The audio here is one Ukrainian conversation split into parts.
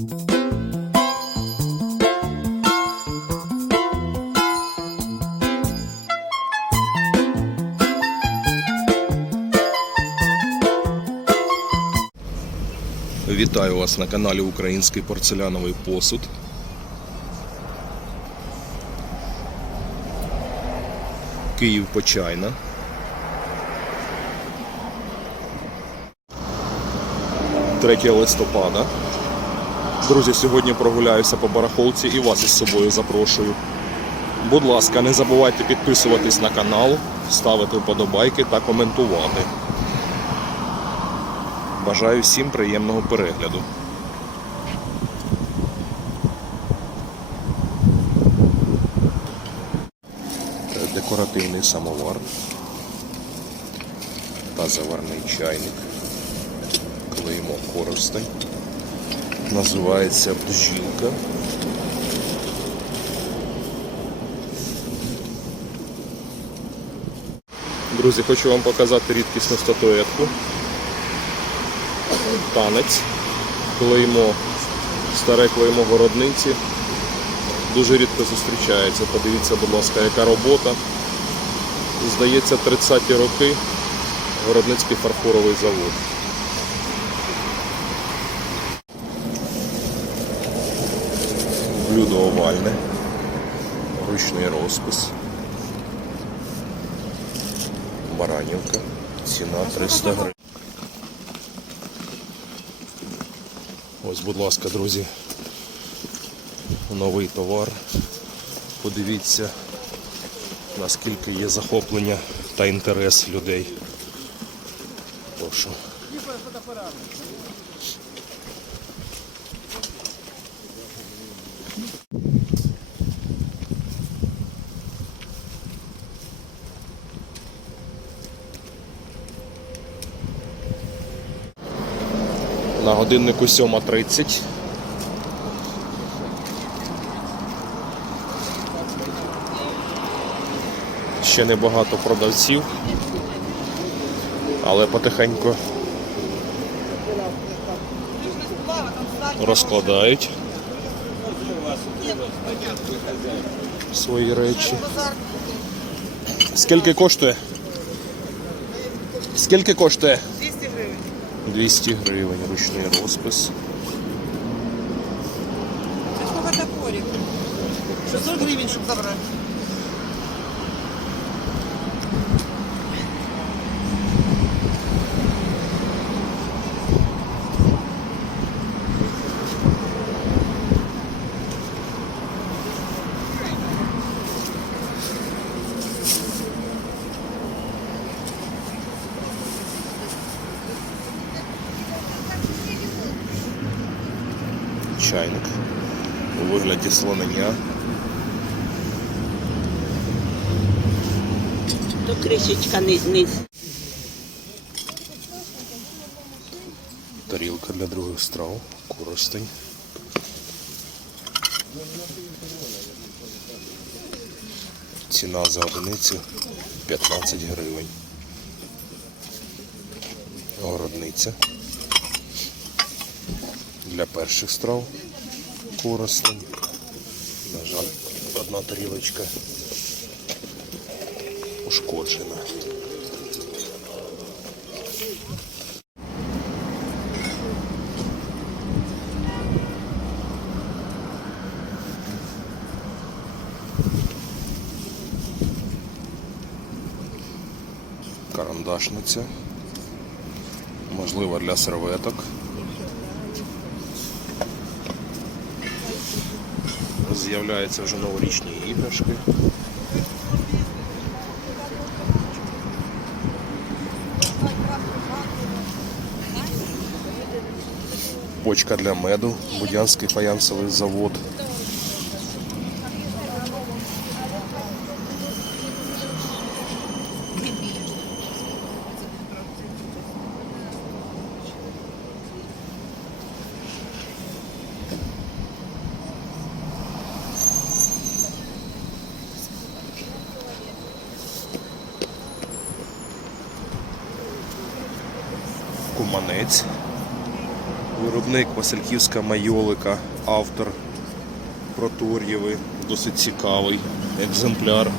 Вітаю вас на каналі Український порцеляновий посуд. Київ Почайна. Третє листопада. Друзі, сьогодні прогуляюся по барахолці і вас із собою запрошую. Будь ласка, не забувайте підписуватись на канал, ставити вподобайки та коментувати. Бажаю всім приємного перегляду. Декоративний самовар та заварний чайник. Клеймо коростень. Називається бджілка. Друзі, хочу вам показати рідкісну статуетку танець, клеймо, старе клеймо городниці. Дуже рідко зустрічається. Подивіться, будь ласка, яка робота. Здається, 30-ті роки Городницький фарфоровий завод. Блюдо овальне, ручний розпис. Баранівка. Ціна 300 гривень. Ось, будь ласка, друзі, новий товар. Подивіться, наскільки є захоплення та інтерес людей. Прошу. Годиннику 7.30. Ще небагато продавців, але потихеньку розкладають свої речі. Скільки коштує? Скільки коштує? 200 гривень. 200 ручний розпис. Це сколько топорик? 600 гривень, щоб забрати. Чайник у вигляді слонення. То кришечка низ низ. Тарілка для других страв, коростень. Ціна за одиницю 15 гривень. Городниця. Для перших страв коростень. На жаль, одна тарілочка ушкоджена. карандашниця, можливо для серветок. З'являються вже новорічні іграшки. Почка для меду, Будянський фаянсовий завод. Куманець у Виробник Васильківська майолика, автор Протур'єви, досить цікавий екземпляр.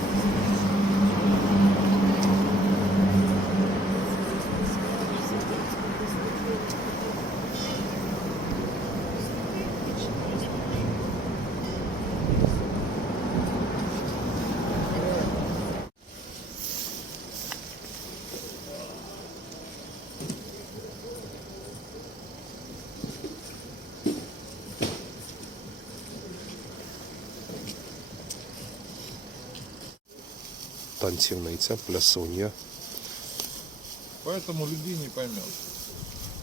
Танцівниця, плясун'я, Поэтому людей не поймет.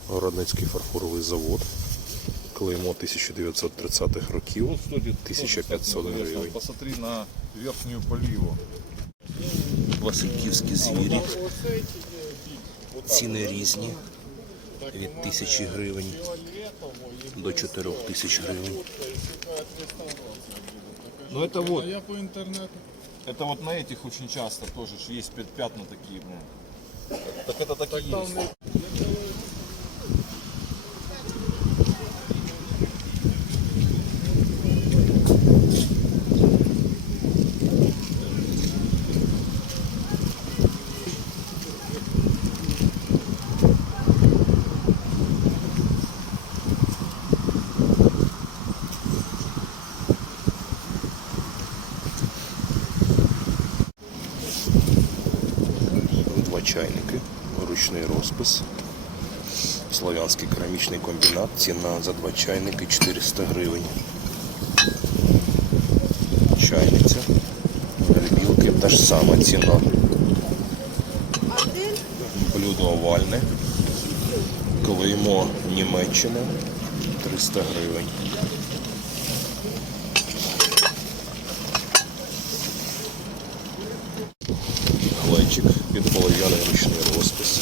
Городницький фарфоровий завод. Клеймо 1930-х років. 1500 тоже, кстати, гривен. Посмотри на верхнюю поливу. Васильківські звірі. Ціни різні. Від 1000 гривень до 4000 гривень. Но это вот. Я по интернету. Это вот на этих очень часто тоже ж есть пят- пятна такие. блин. Так это так, и есть. Чайники, ручний розпис. Слов'янський керамічний комбінат. Ціна за два чайники 400 гривень. Чайниця. Грибілки та ж сама ціна. Блюдо овальне. Клеймо Німеччина 300 гривень. Глечик під полов'яний ручний розпис.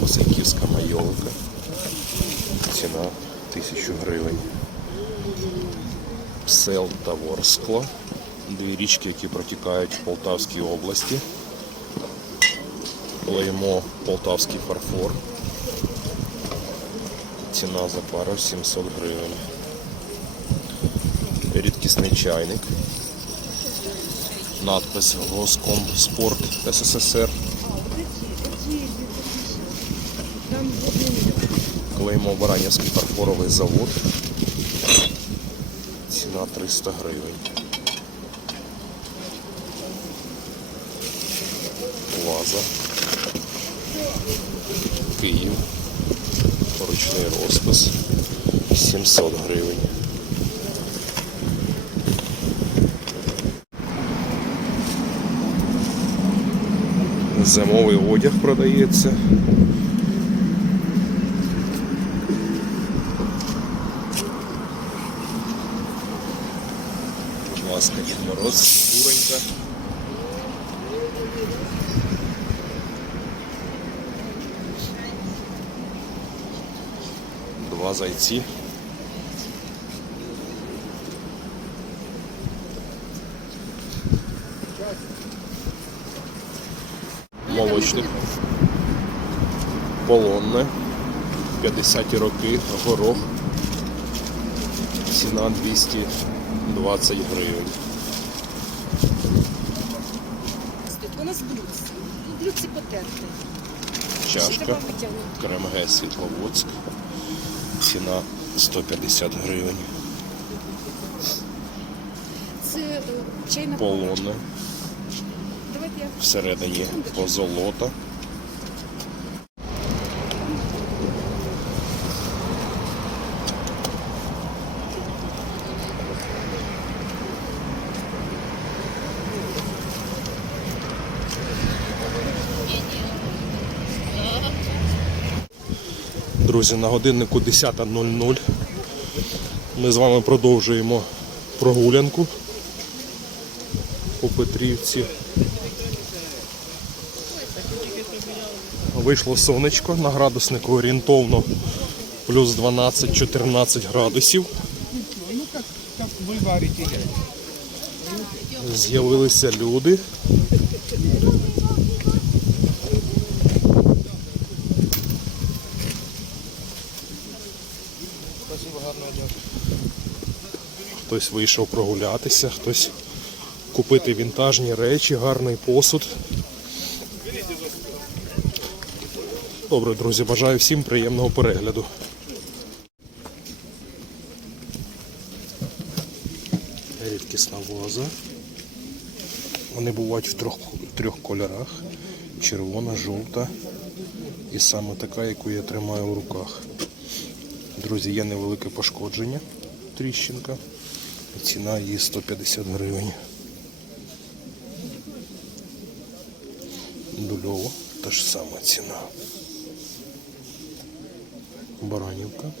Васильківська майолика. Ціна 1000 гривень. Псел та Ворскло. Дві річки, які протікають в Полтавській області. Клеймо Полтавський фарфор. Ціна за пару 700 гривень. Рідкісний чайник. Надпис Госкомспорт СССР. Клеймо Баранівський фарфоровий завод. Ціна 300 гривень. Ваза. Київ. Ручний розпис. 700 гривень. Зимовий одяг продається. Будь ласка, Дід Мороз, куренька. Два зайці. Полонне. 50-ті роки, горох. Ціна 220 гривень. У нас блюдце. Блюдце потерти. Чашка. КРМГ Світловодськ. Ціна 150 гривень. Це е, чайна Полонне. Всередині позолота. Друзі, на годиннику 10.00 ми з вами продовжуємо прогулянку по Петрівці. Вийшло сонечко на градуснику орієнтовно плюс 12-14 градусів. З'явилися люди. Хтось вийшов прогулятися, хтось купити вінтажні речі, гарний посуд. Добре, друзі, бажаю всім приємного перегляду. Рідкісна ваза. Вони бувають в трьох, трьох кольорах: червона, жовта і саме така, яку я тримаю в руках. Друзі, є невелике пошкодження, тріщинка. Ціна її 150 гривень. Дульово, та ж сама ціна. Баранівка.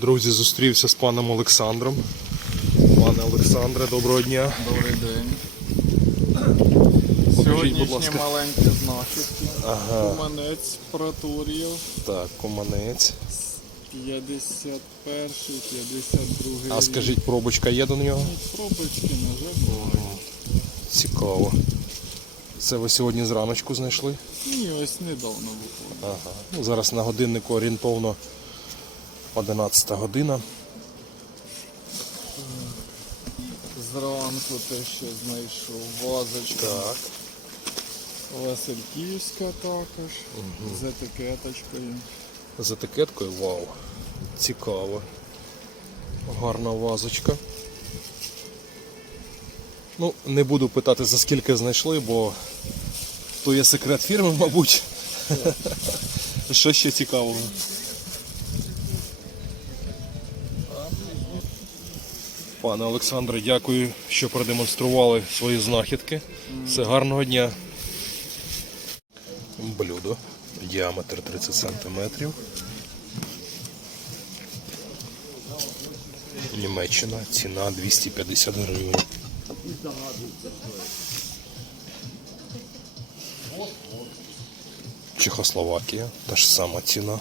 Друзі, зустрівся з паном Олександром. Пане Олександре, доброго дня. Добрий день. будь Сьогоднішні маленькі знахідки. Ага. Куманець Проторіо Так, команець. 51 52 А скажіть, пробочка є до нього? Пробочки, на жаль, бувають. Цікаво. Це ви сьогодні зраночку знайшли? Ні, ось недавно буквально. Ага. Ну, зараз на годиннику орієнтовно 11 година. Зранку те, що знайшов. Вазочка. Так. Васильківська також. З етикеточкою. З етикеткою, вау. Цікаво. Гарна вазочка. Ну, не буду питати, за скільки знайшли, бо то є секрет фірми, мабуть. Що ще цікавого? Пане Олександре, дякую, що продемонстрували свої знахідки. Все гарного дня. Блюдо. Діаметр 30 см. Німеччина. Ціна 250 гривень. Чехословакія. Та ж сама ціна.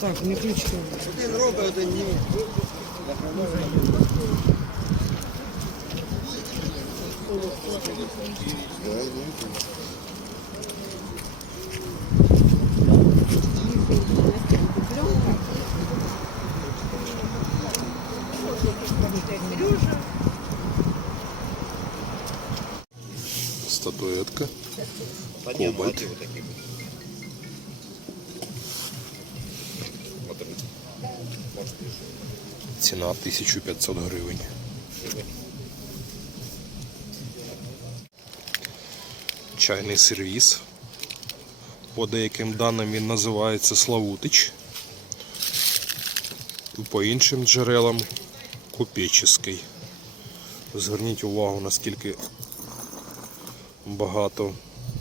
Так, не ключка. Статуетка. Кобальт. Ціна 1500 гривень. Чайний сервіс. По деяким даним він називається Славутич. По іншим джерелам Купеческий. Зверніть увагу, наскільки багато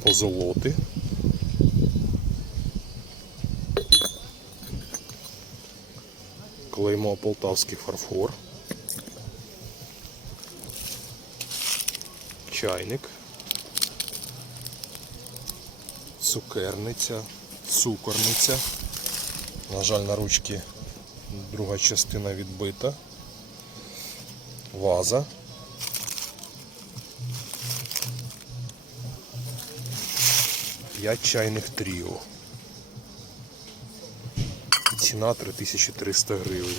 позолоти. Клеймо полтавський фарфор. Чайник. Цукерниця, цукорниця. На жаль, на ручці друга частина відбита. Ваза. П'ять чайних тріо. Ціна 3300 гривень.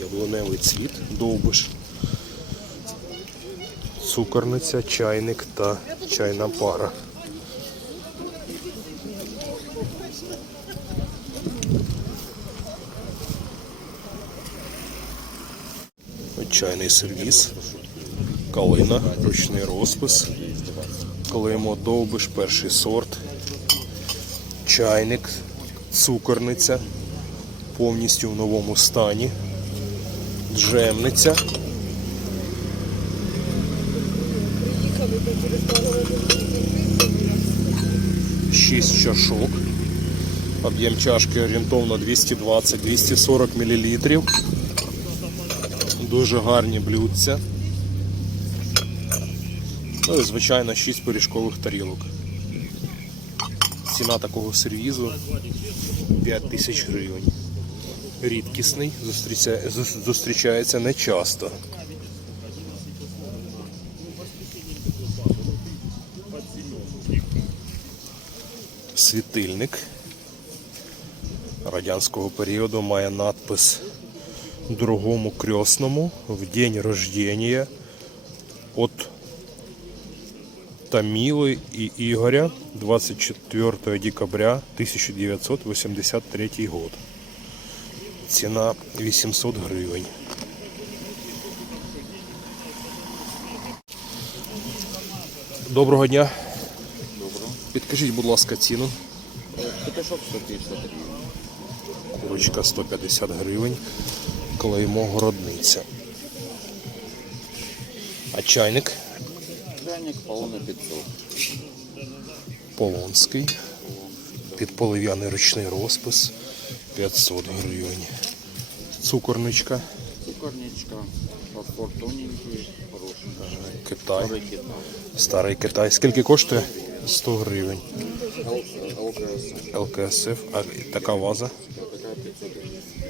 Яблуневий цвіт, довбиш, цукорниця, чайник та чайна пара. Чайний сервіс, калина, ручний розпис, клеймо довбиш, перший сорт, чайник, цукорниця, повністю в новому стані, джемниця. Шість чашок. Об'єм чашки орієнтовно 220-240 мл. Дуже гарні блюдця. Ну звичайно 6 пиріжкових тарілок. Ціна такого сервізу 5 тисяч гривень. Рідкісний, зустрічається не часто. Світильник радянського періоду має надпис другому крестному в день рождения от Тамилы и Игоря 24 декабря 1983 год. Ціна 800 гривень. Доброго дня. Доброго. Підкажіть, будь ласка, ціну. Петушок 150 Курочка 150 гривень. Клеймо городниця. А чайник Чайник полный 500. Полонський. Підполив'яний ручний розпис 500 гривень. Цукорничка. Цукорничка. Тоненький, хороший. Китай. Старый Китай. Старий Китай. Скільки коштує? 100 гривень. ЛКС. ЛКСФ. А така ваза?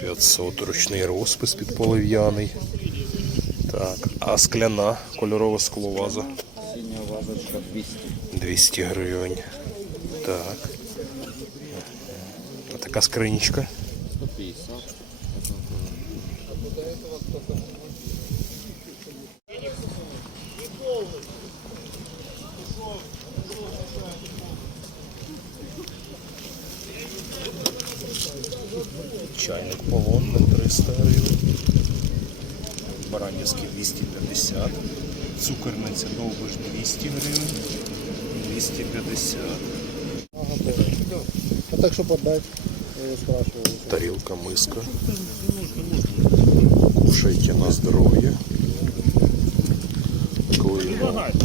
500. Ручний розпис підполив'яний. Так. А скляна кольорова скловаза. Синяя вазочка 200. 200 гривень. Так. А така скринічка. 150. Чайник полонний 300 гривень. Баранівський 250. Цукерниця довбиш 200 гривень. 250. А так что подать? Тарілка, миска. Кушайте на здоров'я.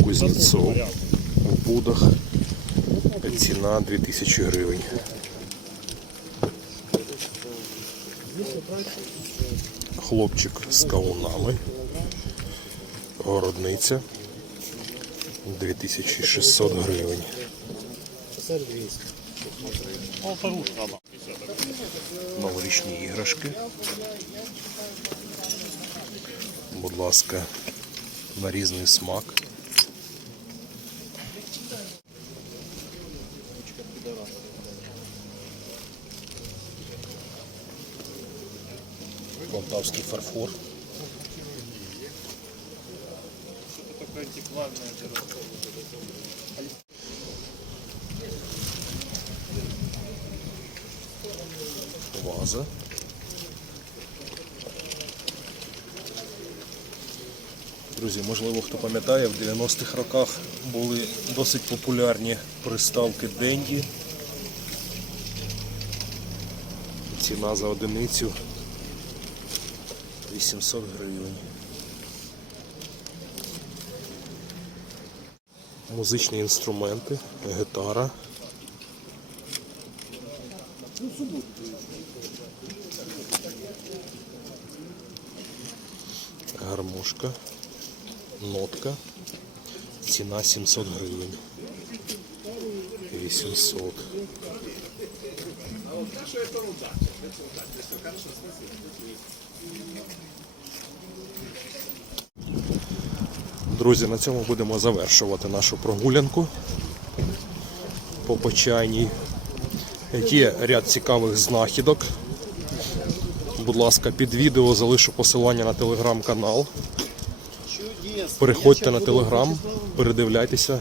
Кузнецов в будах. Ціна 2000 гривень. Хлопчик з каунами. Городниця. 2600 гривень. Сэр 200. Новорічні іграшки. Будь ласка, на різний смак. Полтавський фарфор. Ваза. Друзі, можливо, хто пам'ятає, в 90-х роках були досить популярні приставки Денді. Ціна за одиницю 800 гривень. Музичні інструменти, гітара. Гармошка, нотка, ціна 700 гривень. 800. Друзі, на цьому будемо завершувати нашу прогулянку по Почайній. Є ряд цікавих знахідок. Будь ласка, під відео залишу посилання на телеграм-канал. Переходьте на телеграм, передивляйтеся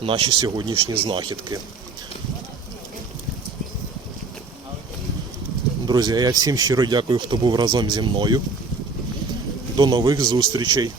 наші сьогоднішні знахідки. Друзі, я всім щиро дякую, хто був разом зі мною. До нових зустрічей.